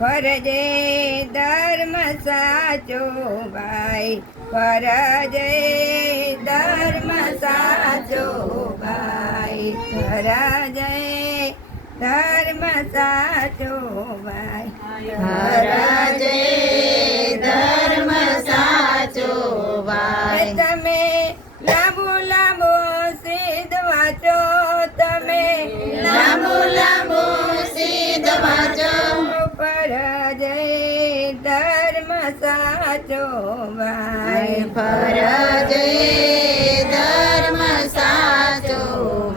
ફરજે ધર્મ સાચો ભાઈ ફરજે ધર્મ સાચો ભાઈ ફરજે ધર્મ સાચો ભાઈ ફરજે ધર્મ ફરજે ધર્મ સાચો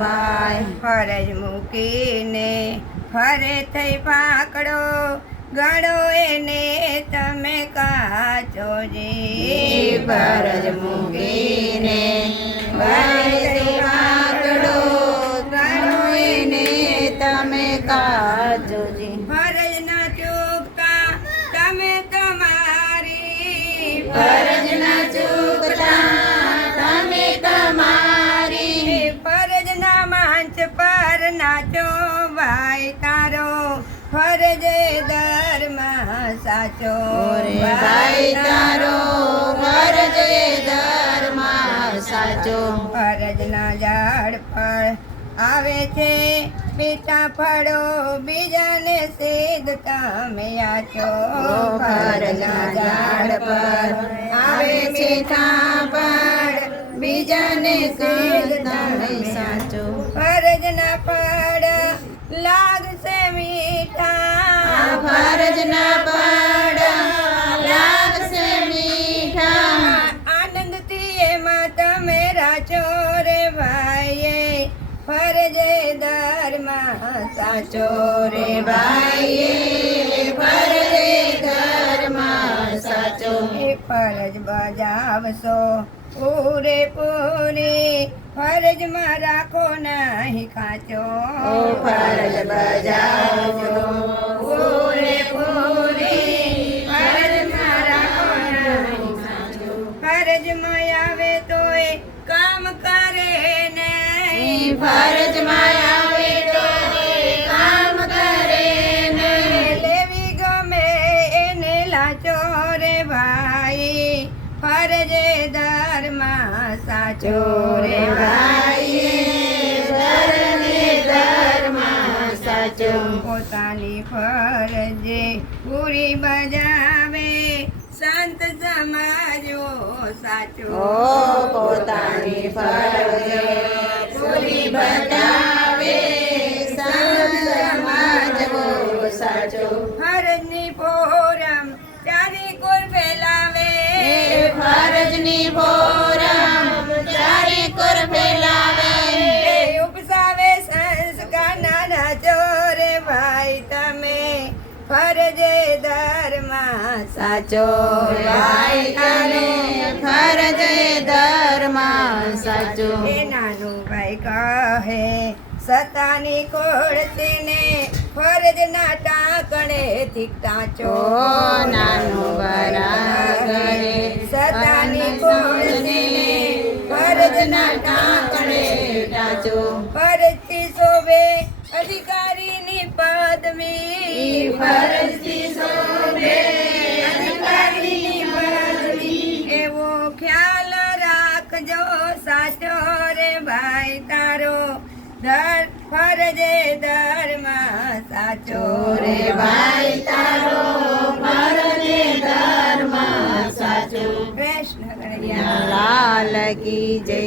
ભાઈ. ફરજ મૂકીને ફરે થઈ પાકડો ગળો એને તમે કાચો જી. ફરજ મૂકીને આંકડો ગણો એને તમે કાજોજી ફરજ ના ચૂકતા તમે તમારી. ફરજ સાચો ભાઈ તારો ફરજ ધર્મ સાચો. ફરજ ના ઝાડ પર આવે છે. પિતા ફળો બીજાને સેદ તમે આચો. ફરજના ઝાડ પર આવે છે થાપડ બીજાને સિદ્ધ તમે સાચો. ફરજ ના પડ લાગશે મીઠા. ફરજના ફરજે ધર્મ સાચો રે ભાઈ ફરજે સાચો. ફરજ બજાવશો પૂરે પૂરી, ફરજમાં રાખો નહીં ખાચો. ફરજ બજાવજો ફરજમાં આવે તો કામ કરે ને. લેવી ગમે એને લાચો રે ભાઈ. ફરજે ધર્મ સાચો રે ભાઈ. ફરજે ધર્મ સાચો. પોતાની ફરજે પૂરી બજાવે. સંત સમાજો સાચો. પોતાની ફરજે. બતાવે સમાજવો સાચો. ફરજની પોરમ ચારે કોર ફેલાવે. ફરજની ફોરમ ચારે કોર ફેલાવે. ઉપસાવે સંસ્કાર નાના ચોરે ભાઈ તમે ફરજે ધર્મ સાચો. ભાઈ તમે ફરજે ધર્મ સાચો. કહે સતાની કોળતીને ફરજ ના ટાંકણે થી ચો નાનો બરાગણે સતાની કોળતીને ફરજ ના ટાંકણે ટાચો ફરજથી શોભે અધિકારીની પદવી. ફરજથી શોભે અધિકારીની પદવી. એવો ખ્યાલ રાખજો સાચો રે ધર ફરજે દરમાં સાચો રે ભાઈ સાચો. કૃષ્ણ કનૈયા લાલ કી જય.